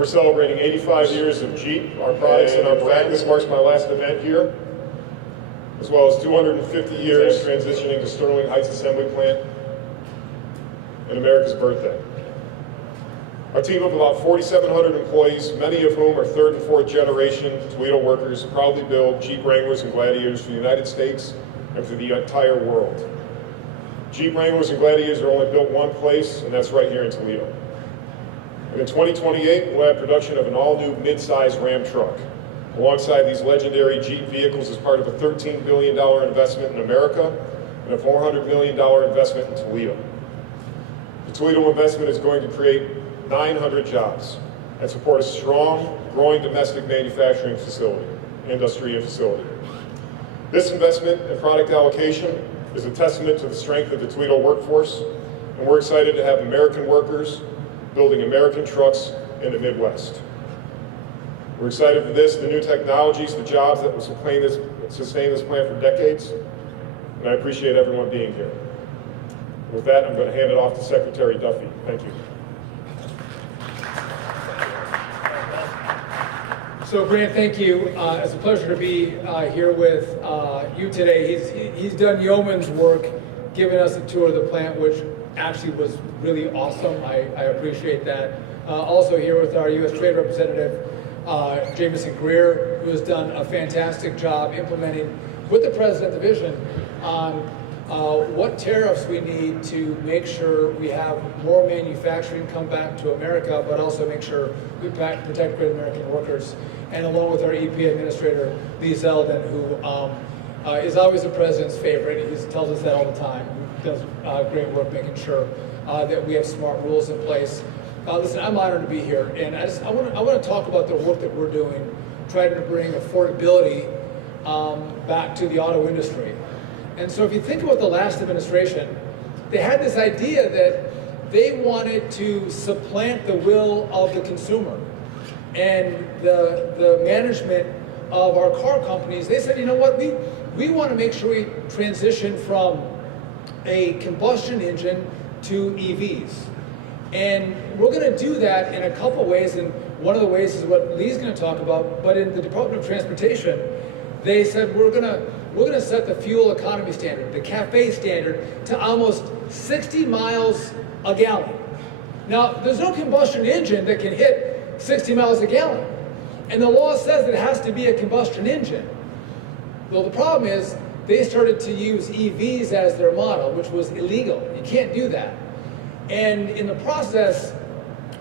We're celebrating 85 years of Jeep, our products and our brand. This marks my last event here, as well as 250 years transitioning to Sterling Heights Assembly Plant and America's birthday. Our team of about 4,700 employees, many of whom are third and fourth generation Toledo workers, proudly build Jeep Wranglers and Gladiators for the United States and for the entire world. Jeep Wranglers and Gladiators are only built one place, and that's right here in Toledo. And in 2028, we'll have production of an all-new mid-size Ram truck, alongside these legendary Jeep vehicles as part of a $13 billion investment in America and a $400 million investment in Toledo. The Toledo investment is going to create 900 jobs and support a strong, growing domestic manufacturing industry and facility. This investment and product allocation is a testament to the strength of the Toledo workforce, and we're excited to have American workers building American trucks in the Midwest. We're excited for this, the new technologies, the jobs that will sustain this plant for decades, and I appreciate everyone being here. With that, I'm going to hand it off to Secretary Duffy. Thank you. So Grant, thank you. It's a pleasure to be here with you today. He's done yeoman's work giving us a tour of the plant, which actually was really awesome. I appreciate that. Also here with our U.S. Trade Representative, Jamison Greer, who has done a fantastic job implementing with the President the vision on what tariffs we need to make sure we have more manufacturing come back to America, but also make sure we protect great American workers. And along with our EPA Administrator, Lee Zeldin, who is always the President's favorite. He tells us that all the time. He does great work making sure that we have smart rules in place. Listen, I'm honored to be here, and I want to talk about the work that we're doing, trying to bring affordability back to the auto industry. And so if you think about the last administration, they had this idea that they wanted to supplant the will of the consumer. And the management of our car companies, they said, you know what, we want to make sure we transition from a combustion engine to EVs. And we're going to do that in a couple ways, and one of the ways is what Lee's going to talk about, but in the Department of Transportation, they said we're going to set the fuel economy standard, the CAFE standard, to almost 60 miles a gallon. Now, there's no combustion engine that can hit 60 miles a gallon. And the law says that it has to be a combustion engine. Well, the problem is they started to use EVs as their model, which was illegal. You can't do that. And in the process,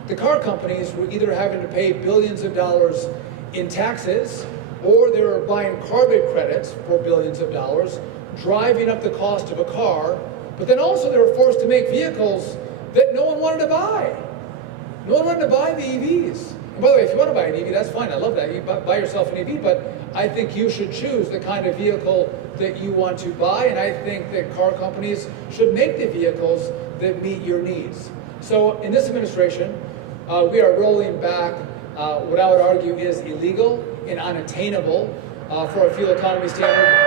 the car companies were either having to pay billions of dollars in taxes, or they were buying carbon credits for billions of dollars, driving up the cost of a car, but then also they were forced to make vehicles that no one wanted to buy. No one wanted to buy the EVs. And by the way, if you want to buy an EV, that's fine. I love that. You buy yourself an EV, but I think you should choose the kind of vehicle that you want to buy, and I think that car companies should make the vehicles that meet your needs. So in this administration, we are rolling back what I would argue is illegal and unattainable for a fuel economy standard.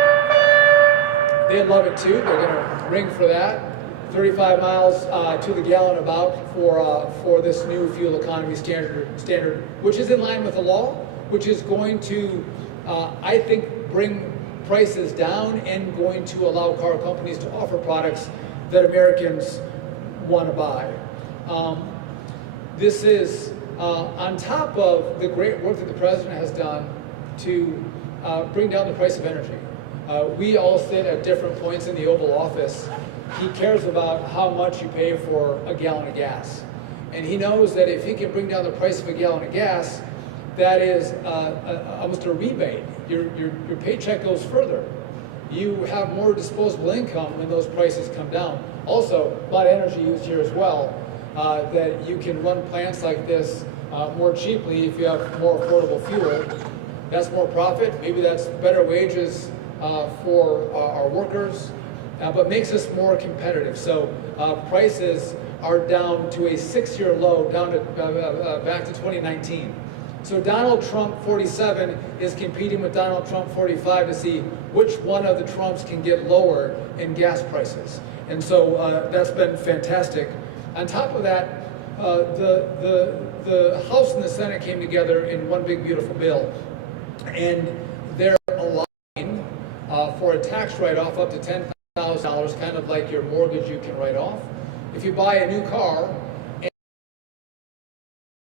They'd love it too. They're going to ring for that. 35 miles to the gallon about for this new fuel economy standard, which is in line with the law, which is going to, I think, bring prices down and going to allow car companies to offer products that Americans want to buy. This is on top of the great work that the President has done to bring down the price of energy. We all sit at different points in the Oval Office. He cares about how much you pay for a gallon of gas. And he knows that if he can bring down the price of a gallon of gas, that is almost a rebate. Your paycheck goes further. You have more disposable income when those prices come down. Also, a lot of energy used here as well, that you can run plants like this more cheaply if you have more affordable fuel. That's more profit. Maybe that's better wages for our workers. But makes us more competitive. So prices are down to a 6-year low, down to back to 2019. So Donald Trump 47 is competing with Donald Trump 45 to see which one of the Trumps can get lower in gas prices. And so that's been fantastic. On top of that, the House and the Senate came together in one big beautiful bill, and they're allowing for a tax write-off up to $10,000, kind of like your mortgage you can write off. If you buy a new car,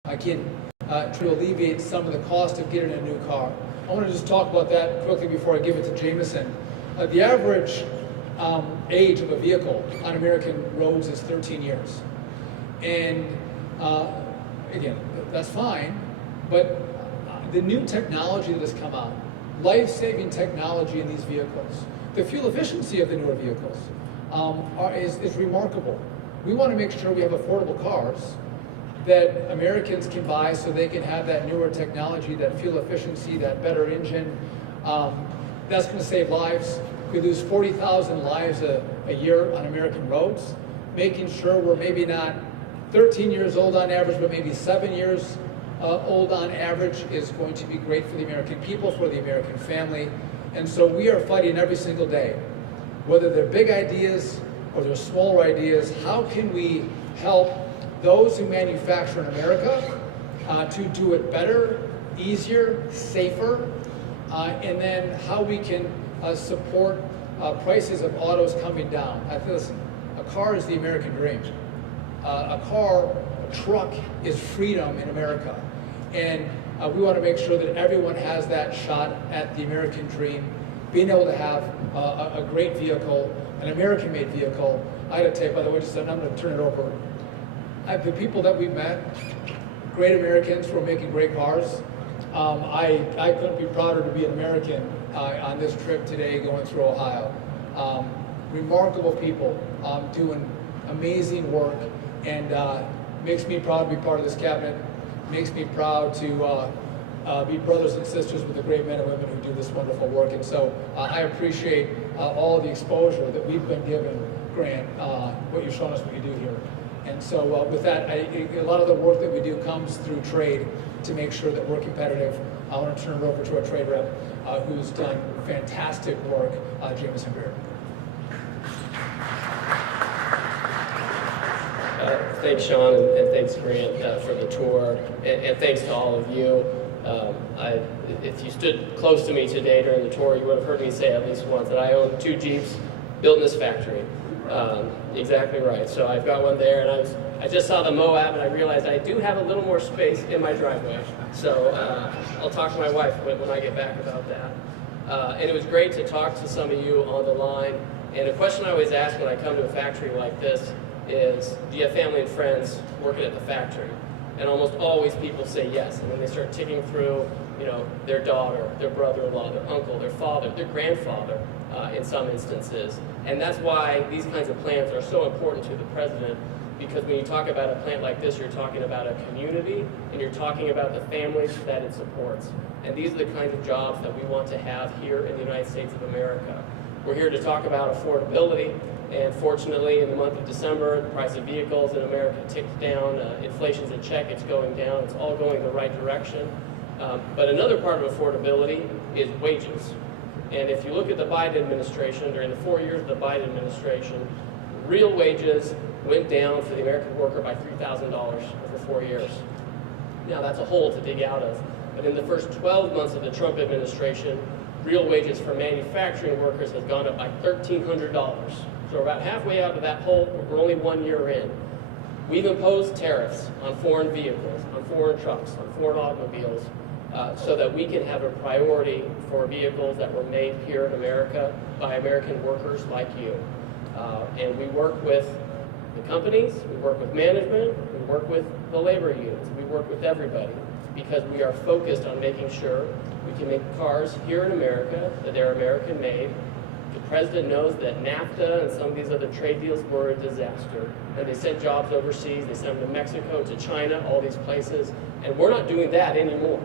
again, to alleviate some of the cost of getting a new car. I want to just talk about that quickly before I give it to Jameson. The average age of a vehicle on American roads is 13 years. And again, that's fine, but the new technology that has come out, life-saving technology in these vehicles, the fuel efficiency of the newer vehicles is remarkable. We want to make sure we have affordable cars that Americans can buy so they can have that newer technology, that fuel efficiency, that better engine. That's going to save lives. We lose 40,000 lives a year on American roads. Making sure we're maybe not 13 years old on average, but maybe 7 years old on average is going to be great for the American people, for the American family. And so we are fighting every single day, whether they're big ideas or they're smaller ideas. How can we help those who manufacture in America to do it better, easier, safer, and then how we can support prices of autos coming down. Listen, a car is the American dream. A truck is freedom in America. And we want to make sure that everyone has that shot at the American dream, being able to have a great vehicle, an American-made vehicle. I got to tell you, by the way, just I'm going to turn it over. The people that we've met, great Americans who are making great cars. I couldn't be prouder to be an American on this trip today going through Ohio. Remarkable people doing amazing work, and makes me proud to be part of this cabinet. Makes me proud to be brothers and sisters with the great men and women who do this wonderful work. And so I appreciate all the exposure that we've been given, Grant, what you've shown us what you do here. And so with that, a lot of the work that we do comes through trade to make sure that we're competitive. I want to turn it over to our trade rep who's done fantastic work, Jameson Beard. Thanks, Sean, and thanks, Grant, for the tour, and thanks to all of you. If you stood close to me today during the tour, you would have heard me say at least once that I own 2 Jeeps built in this factory. Exactly right. So I've got one there, and I just saw the Moab, and I realized I do have a little more space in my driveway. So I'll talk to my wife when I get back about that. And it was great to talk to some of you on the line. And a question I always ask when I come to a factory like this is, do you have family and friends working at the factory? And almost always people say yes. And then they start ticking through, their daughter, their brother-in-law, their uncle, their father, their grandfather, in some instances. And that's why these kinds of plants are so important to the president, because when you talk about a plant like this, you're talking about a community, and you're talking about the families that it supports. And these are the kinds of jobs that we want to have here in the United States of America. We're here to talk about affordability, and fortunately, in the month of December, the price of vehicles in America ticked down. Inflation's in check, it's going down, it's all going the right direction. But another part of affordability is wages. And if you look at the Biden administration, during the 4 years of the Biden administration, real wages went down for the American worker by $3,000 over 4 years. Now that's a hole to dig out of. But in the first 12 months of the Trump administration, real wages for manufacturing workers has gone up by $1,300. So we're about halfway out of that hole. We're only 1 year in. We've imposed tariffs on foreign vehicles, on foreign trucks, on foreign automobiles, so that we can have a priority for vehicles that were made here in America by American workers like you. And we work with the companies, we work with management, we work with the labor unions, we work with everybody, because we are focused on making sure we can make cars here in America, that they're American made. The president knows that NAFTA and some of these other trade deals were a disaster. And they sent jobs overseas, they sent them to Mexico, to China, all these places. And we're not doing that anymore.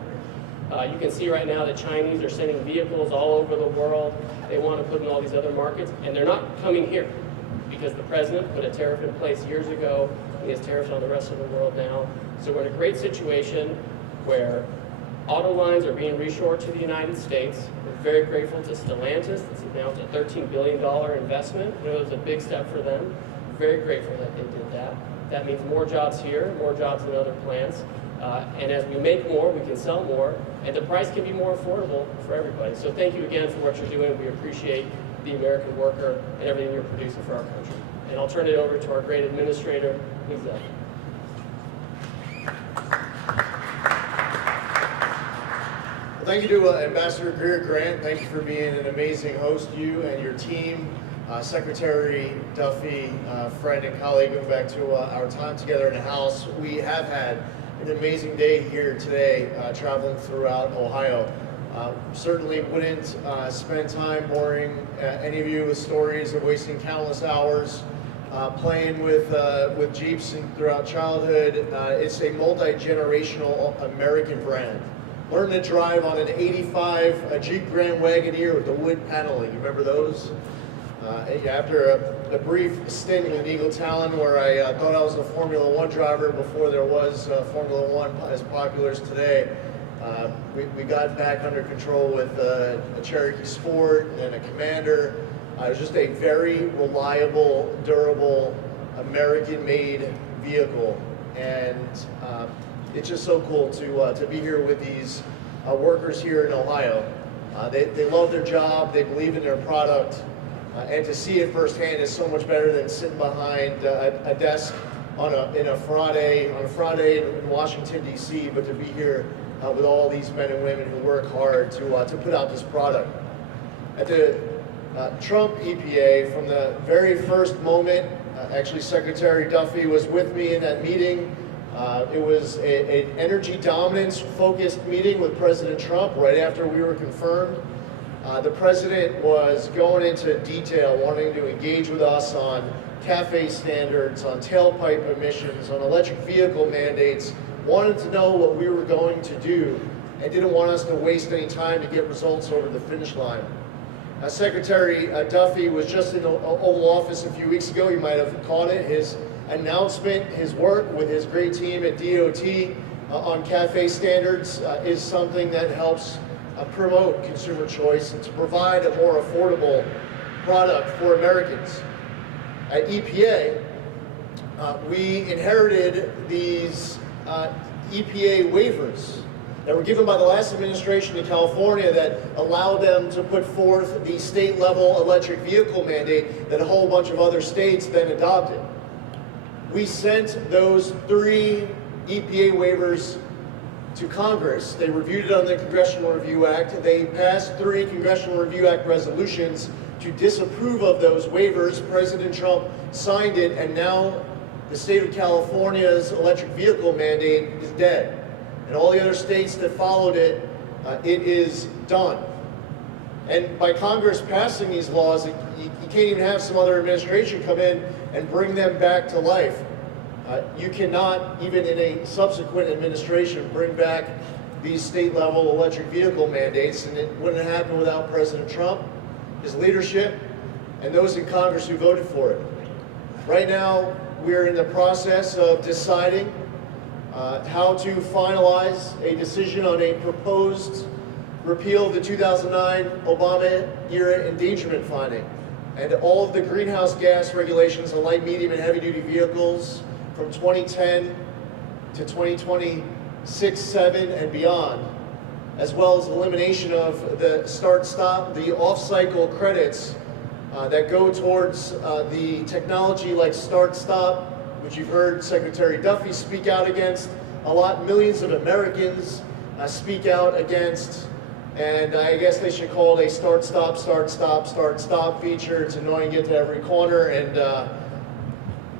You can see right now that Chinese are sending vehicles all over the world. They want to put in all these other markets, and they're not coming here because the president put a tariff in place years ago. He has tariffs on the rest of the world now. So we're in a great situation where auto lines are being reshored to the United States. We're very grateful to Stellantis. It's now a $13 billion investment. It was a big step for them. Very grateful that they did that. That means more jobs here, more jobs in other plants. And as we make more, we can sell more, and the price can be more affordable for everybody. So thank you again for what you're doing. We appreciate the American worker and everything you're producing for our country. And I'll turn it over to our great administrator, Lisa. Well, thank you to Ambassador Greer Grant. Thank you for being an amazing host, you and your team. Secretary Duffy, friend and colleague, going back to our time together in the House. We have had an amazing day here today, traveling throughout Ohio. Certainly wouldn't spend time boring any of you with stories of wasting countless hours playing with Jeeps and throughout childhood. It's a multi-generational American brand. Learn to drive on an 85 Jeep Grand Wagoneer with the wood paneling. You remember those? After a brief stint with Eagle Talon, where I thought I was a Formula One driver before there was Formula One as popular as today, we got back under control with a Cherokee Sport and a Commander. It was just a very reliable, durable, American-made vehicle, and it's just so cool to be here with these workers here in Ohio. They love their job, they believe in their product, and to see it firsthand is so much better than sitting behind a desk on a Friday in Washington, D.C., but to be here with all these men and women who work hard to put out this product. At the Trump EPA, from the very first moment, actually Secretary Duffy was with me in that meeting. It was an energy dominance focused meeting with President Trump right after we were confirmed. The president was going into detail, wanting to engage with us on CAFE standards, on tailpipe emissions, on electric vehicle mandates, wanted to know what we were going to do, and didn't want us to waste any time to get results over the finish line. Secretary Duffy was just in the Oval Office a few weeks ago. You might have caught it. His announcement, his work with his great team at DOT on CAFE standards is something that helps promote consumer choice and to provide a more affordable product for Americans. At EPA, we inherited these EPA waivers that were given by the last administration in California that allowed them to put forth the state-level electric vehicle mandate that a whole bunch of other states then adopted. We sent those 3 EPA waivers to Congress. They reviewed it on the Congressional Review Act. They passed 3 Congressional Review Act resolutions to disapprove of those waivers. President Trump signed it, and now the state of California's electric vehicle mandate is dead. And all the other states that followed it, it is done. And by Congress passing these laws, you can't even have some other administration come in and bring them back to life. You cannot, even in a subsequent administration, bring back these state-level electric vehicle mandates, and it wouldn't happen without President Trump, his leadership, and those in Congress who voted for it. Right now, we're in the process of deciding how to finalize a decision on a proposed repeal of the 2009 Obama-era endangerment finding and all of the greenhouse gas regulations on light, medium, and heavy-duty vehicles from 2010 to 2026, 7, and beyond, as well as elimination of the start-stop, the off-cycle credits that go towards the technology like start-stop, which you've heard Secretary Duffy speak out against, a lot, millions of Americans speak out against, and I guess they should call it a start-stop, start-stop, start-stop feature. It's annoying to get to every corner, and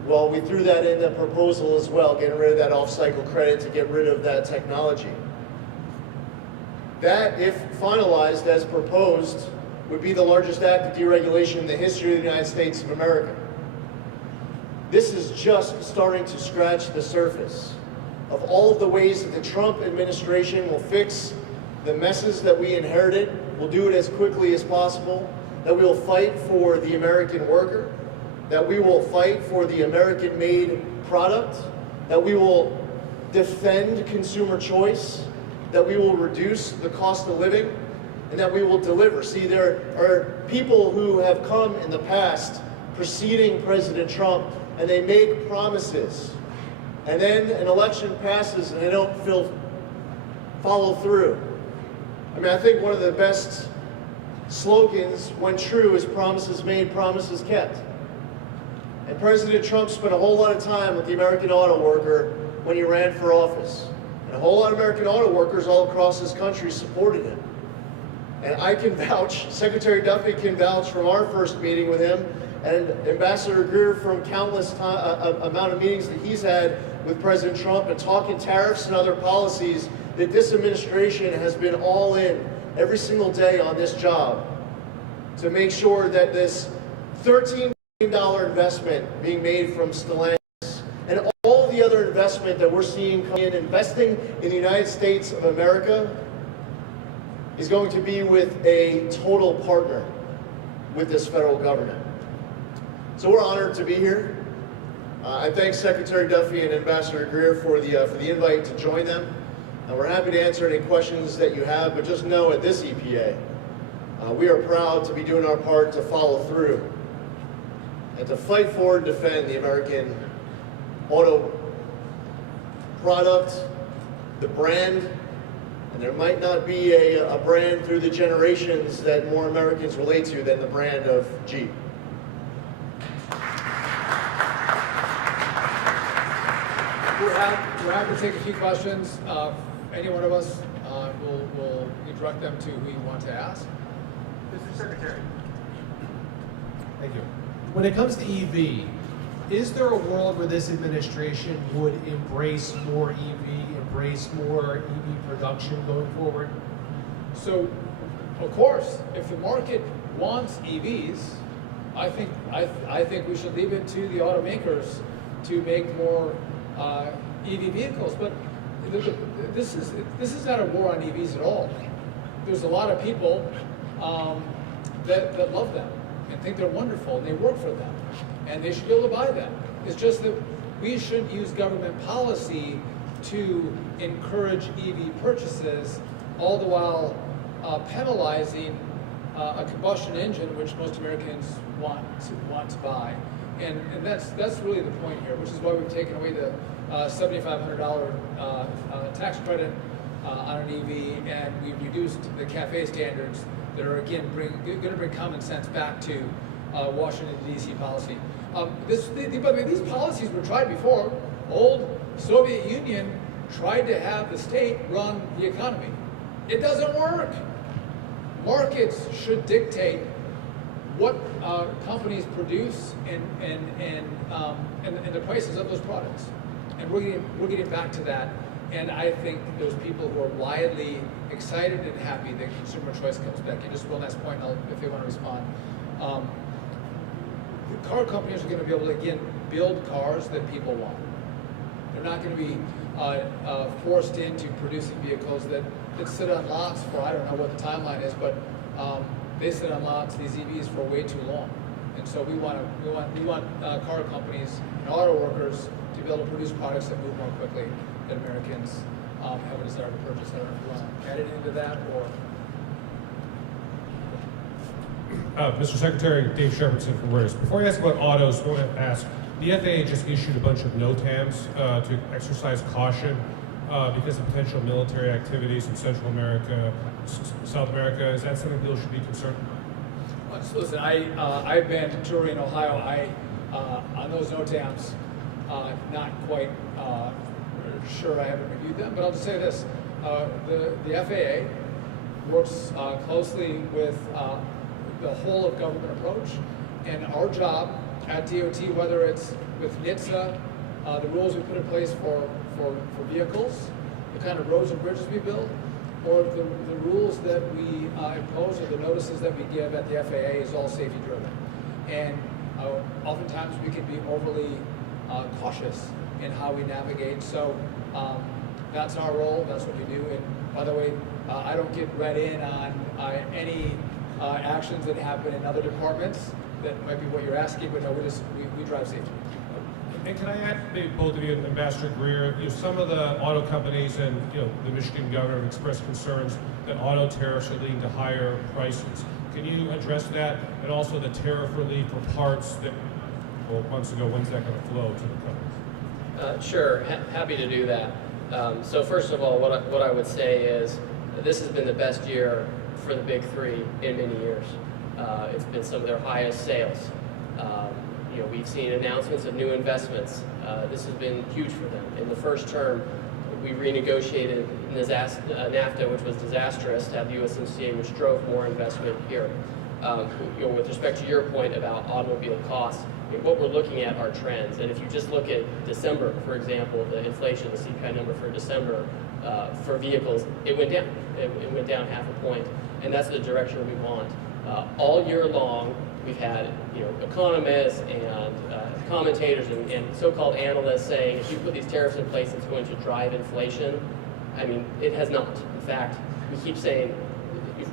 well, we threw that in the proposal as well, getting rid of that off-cycle credit to get rid of that technology. That, if finalized as proposed, would be the largest act of deregulation in the history of the United States of America. This is just starting to scratch the surface of all of the ways that the Trump administration will fix the messes that we inherited. We'll do it as quickly as possible, that we will fight for the American worker, that we will fight for the American-made product, that we will defend consumer choice, that we will reduce the cost of living, and that we will deliver. See, there are people who have come in the past preceding President Trump, and they make promises and then an election passes and they don't follow through. I mean, I think one of the best slogans, when true, is promises made, promises kept. And President Trump spent a whole lot of time with the American auto worker when he ran for office. And a whole lot of American auto workers all across this country supported him. And I can vouch, Secretary Duffy can vouch from our first meeting with him, and Ambassador Greer from countless amount of meetings that he's had with President Trump and talking tariffs and other policies, that this administration has been all in every single day on this job to make sure that this $13 billion investment being made from Stellantis and all the other investment that we're seeing come in, investing in the United States of America, is going to be with a total partner with this federal government. So we're honored to be here. I thank Secretary Duffy and Ambassador Greer for the invite to join them. We're happy to answer any questions that you have, but just know at this EPA, we are proud to be doing our part to follow through and to fight for and defend the American auto product, the brand, and there might not be a brand through the generations that more Americans relate to than the brand of Jeep. We're happy to take a few questions. Any one of us will direct them to who you want to ask. Mr. Secretary. Thank you. When it comes to EV, is there a world where this administration would embrace more EV, embrace more EV production going forward? So, of course, if the market wants EVs, I think we should leave it to the automakers to make more EV vehicles. But this is not a war on EVs at all. There's a lot of people that love them and think they're wonderful and they work for them and they should be able to buy them. It's just that we shouldn't use government policy to encourage EV purchases, all the while penalizing a combustion engine, which most Americans want to buy. And that's really the point here, which is why we've taken away the $7,500 tax credit on an EV, and we've reduced the CAFE standards that are again going to bring common sense back to Washington D.C. policy. By the way, these policies were tried before. Old Soviet Union tried to have the state run the economy. It doesn't work. Markets should dictate what companies produce and the prices of those products. And we're getting back to that. And I think there's people who are widely excited and happy that consumer choice comes back. And just one last point, if they want to respond. The car companies are going to be able to, again, build cars that people want. They're not going to be forced into producing vehicles that sit on lots for, I don't know what the timeline is, but they sit on lots, these EVs, for way too long. And so we want car companies and auto workers to be able to produce products that move more quickly that Americans have a desire to purchase. I don't know if you want to add anything to that, or... Mr. Secretary, Dave Shepherdson from Reuters. Before I ask about autos, I want to ask, the FAA just issued a bunch of NOTAMs to exercise caution because of potential military activities in Central America, South America. Is that something people should be concerned about? Listen, I've been touring Ohio. On those NOTAMs, not quite sure. I haven't reviewed them, but I'll just say this: the FAA works closely with the whole of government approach, and our job at DOT, whether it's with NHTSA, the rules we put in place for vehicles, the kind of roads and bridges we build, or the rules that we impose or the notices that we give at the FAA, is all safety driven. And oftentimes we can be overly cautious in how we navigate. So that's our role, that's what we do. And by the way, I don't get read in on any actions that happen in other departments. That might be what you're asking, but no, we drive safety. And can I add, maybe both of you, Ambassador Greer, some of the auto companies and the Michigan governor have expressed concerns that auto tariffs are leading to higher prices. Can you address that? And also the tariff relief for parts that, well, months ago, when's that going to flow to the companies? Sure, happy to do that. So first of all, what I would say is this has been the best year for the big three in many years. It's been some of their highest sales. We've seen announcements of new investments. This has been huge for them. In the first term, we renegotiated NAFTA, which was disastrous, to have the USMCA, which drove more investment here. With respect to your point about automobile costs, what we're looking at are trends. And if you just look at December, for example, the inflation, the CPI number for December for vehicles, it went down. It went down 0.5 point. And that's the direction we want. All year long, we've had economists and commentators and so-called analysts saying if you put these tariffs in place, it's going to drive inflation. I mean, it has not. In fact, we keep saying,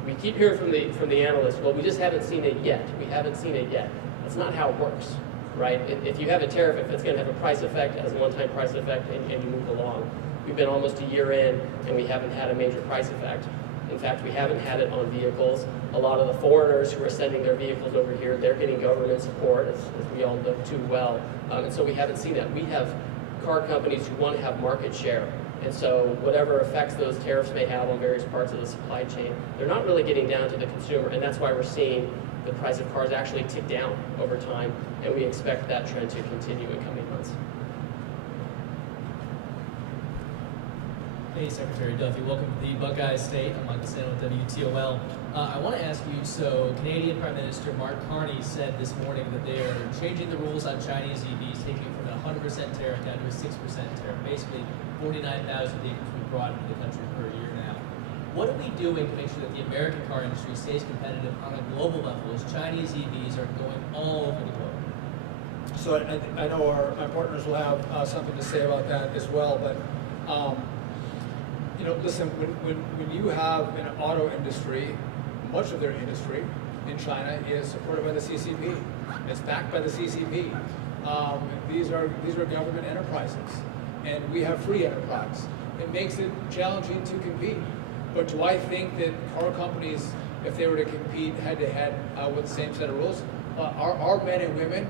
we keep hearing from the analysts, well, we just haven't seen it yet. We haven't seen it yet. That's not how it works, right? If you have a tariff, if it's going to have a price effect as a one-time price effect, and you move along. We've been almost a year in, and we haven't had a major price effect. In fact, we haven't had it on vehicles. A lot of the foreigners who are sending their vehicles over here, they're getting government support, as we all know too well. And so we haven't seen that. We have car companies who want to have market share. And so whatever effects those tariffs may have on various parts of the supply chain, they're not really getting down to the consumer. And that's why we're seeing the price of cars actually tick down over time. And we expect that trend to continue in coming months. Hey, Secretary Duffy, welcome to the Buckeye State. I'm Michael Stan with WTOL. I want to ask you, so Canadian Prime Minister Mark Carney said this morning that they are changing the rules on Chinese EVs, taking it from a 100% tariff down to a 6% tariff. Basically, 49,000 vehicles we brought into the country per year now. What are we doing to make sure that the American car industry stays competitive on a global level as Chinese EVs are going all over the globe? So I know our partners will have something to say about that as well, but listen, when you have an auto industry, much of their industry in China is supported by the CCP. It's backed by the CCP. These are government enterprises, and we have free enterprise. It makes it challenging to compete. But do I think that car companies, if they were to compete head-to-head with the same set of rules, our men and women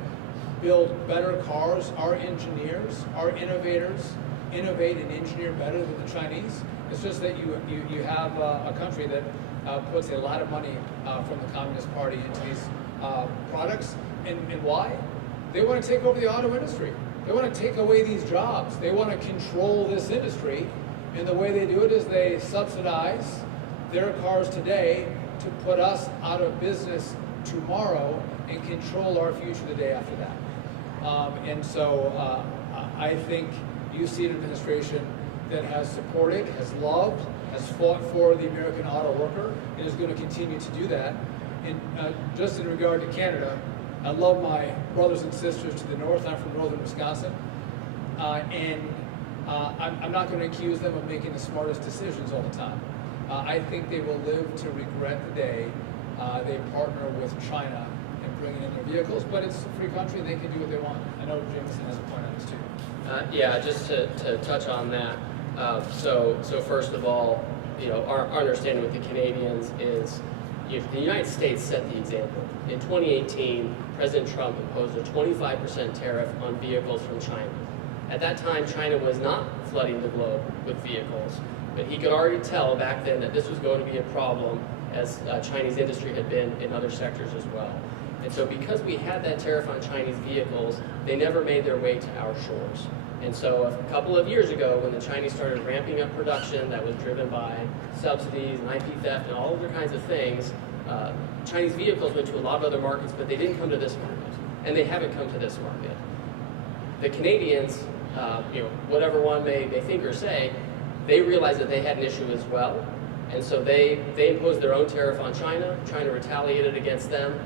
build better cars, our engineers, our innovators innovate and engineer better than the Chinese? It's just that you have a country that puts a lot of money from the Communist Party into these products. And why? They want to take over the auto industry. They want to take away these jobs. They want to control this industry. And the way they do it is they subsidize their cars today to put us out of business tomorrow and control our future the day after that. And so I think you see an administration that has supported, has loved, has fought for the American auto worker, and is going to continue to do that. And just in regard to Canada, I love my brothers and sisters to the north. I'm from northern Wisconsin. And I'm not going to accuse them of making the smartest decisions all the time. I think they will live to regret the day they partner with China in bringing in their vehicles, but it's a free country and they can do what they want. I know Jameson has a point on this too. Yeah, just to touch on that. So first of all, our understanding with the Canadians is the United States set the example. In 2018, President Trump imposed a 25% tariff on vehicles from China. At that time, China was not flooding the globe with vehicles, but he could already tell back then that this was going to be a problem, as Chinese industry had been in other sectors as well. And so because we had that tariff on Chinese vehicles, they never made their way to our shores. And so a couple of years ago, when the Chinese started ramping up production that was driven by subsidies and IP theft and all other kinds of things, Chinese vehicles went to a lot of other markets, but they didn't come to this market. And they haven't come to this market. The Canadians, whatever one may think or say, they realized that they had an issue as well. And so they imposed their own tariff on China. China retaliated against them.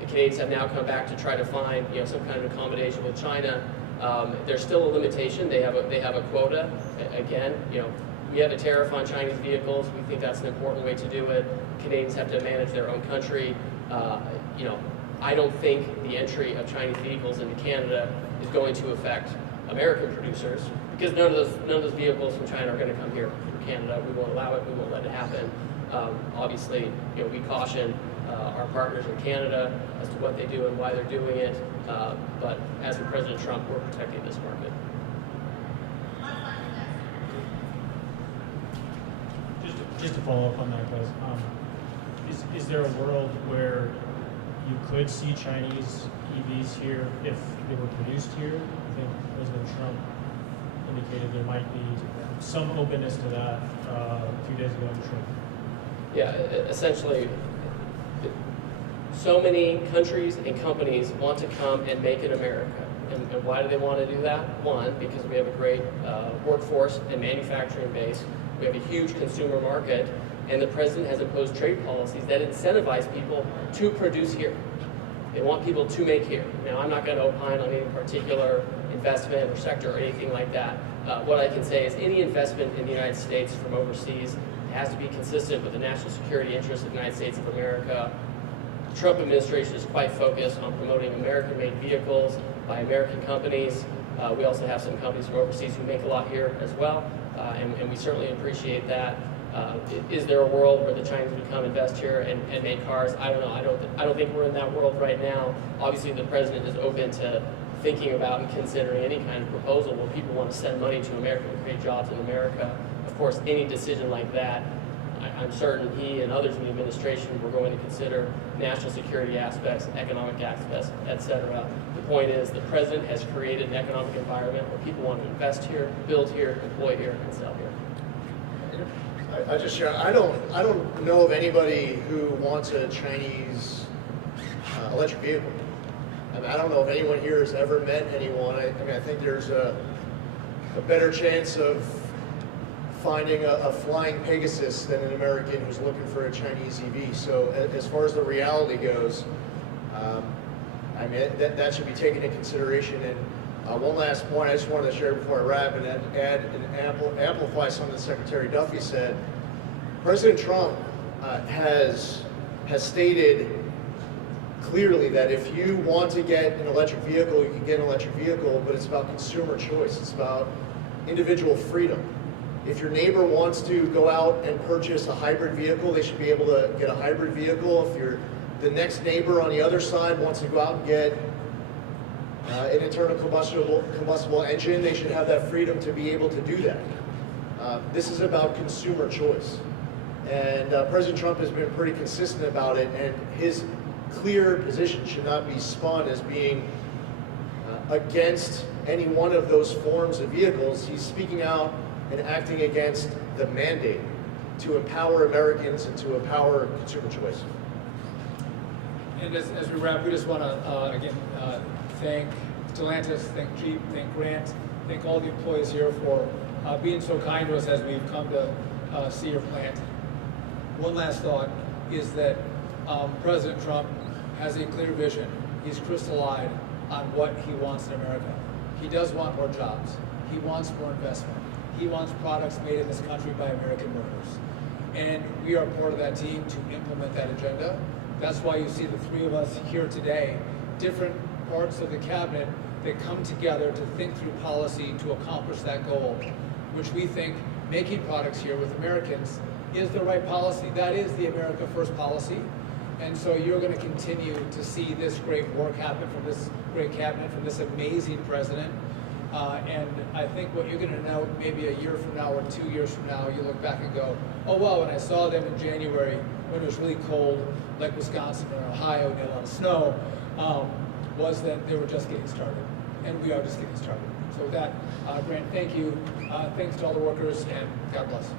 The Canadians have now come back to try to find some kind of accommodation with China. There's still a limitation. They have a quota. Again, we have a tariff on Chinese vehicles. We think that's an important way to do it. Canadians have to manage their own country. I don't think the entry of Chinese vehicles into Canada is going to affect American producers, because none of those vehicles from China are going to come here from Canada. We won't allow it. We won't let it happen. Obviously, we caution our partners in Canada as to what they do and why they're doing it. But as with President Trump, we're protecting this market. Just to follow up on that, guys, is there a world where you could see Chinese EVs here if they were produced here? I think President Trump indicated there might be some openness to that a few days ago on the trip. Yeah, essentially, so many countries and companies want to come and make it America. And why do they want to do that? One, because we have a great workforce and manufacturing base. We have a huge consumer market, and the president has imposed trade policies that incentivize people to produce here. They want people to make here. Now, I'm not going to opine on any particular investment or sector or anything like that. What I can say is any investment in the United States from overseas has to be consistent with the national security interests of the United States of America. The Trump administration is quite focused on promoting American-made vehicles by American companies. We also have some companies from overseas who make a lot here as well, and we certainly appreciate that. Is there a world where the Chinese would come invest here and make cars? I don't know. I don't think we're in that world right now. Obviously, the president is open to thinking about and considering any kind of proposal where people want to send money to America and create jobs in America. Of course, any decision like that, I'm certain he and others in the administration were going to consider national security aspects, economic aspects, et.cetera. The point is the president has created an economic environment where people want to invest here, build here, employ here, and sell here. I just share. I don't know of anybody who wants a Chinese electric vehicle. I mean, I don't know if anyone here has ever met anyone. I mean, I think there's a better chance of finding a flying Pegasus than an American who's looking for a Chinese EV. So as far as the reality goes, I mean, that should be taken into consideration. And one last point I just wanted to share before I wrap and add and amplify something that Secretary Duffy said. President Trump has stated clearly that if you want to get an electric vehicle, you can get an electric vehicle, but it's about consumer choice. It's about individual freedom. If your neighbor wants to go out and purchase a hybrid vehicle, they should be able to get a hybrid vehicle. If the next neighbor on the other side wants to go out and get an internal combustible engine, they should have that freedom to be able to do that. This is about consumer choice. And President Trump has been pretty consistent about it, and his clear position should not be spun as being against any one of those forms of vehicles. He's speaking out and acting against the mandate to empower Americans and to empower consumer choice. And as we wrap, we just want to, again, thank Stellantis, thank Jeep, thank Grant, thank all the employees here for being so kind to us as we've come to see your plant. One last thought is that President Trump has a clear vision. He's crystallized on what he wants in America. He does want more jobs. He wants more investment. He wants products made in this country by American workers. And we are part of that team to implement that agenda. That's why you see the three of us here today, different parts of the cabinet that come together to think through policy to accomplish that goal, which we think making products here with Americans is the right policy. That is the America First policy. And so you're going to continue to see this great work happen from this great cabinet, from this amazing president. And I think what you're going to know maybe a year from now or 2 years from now, you look back and go, oh wow, when I saw them in January when it was really cold, like Wisconsin or Ohio, and a lot of snow, was that they were just getting started. And we are just getting started. So with that, Grant, thank you. Thanks to all the workers, and God bless.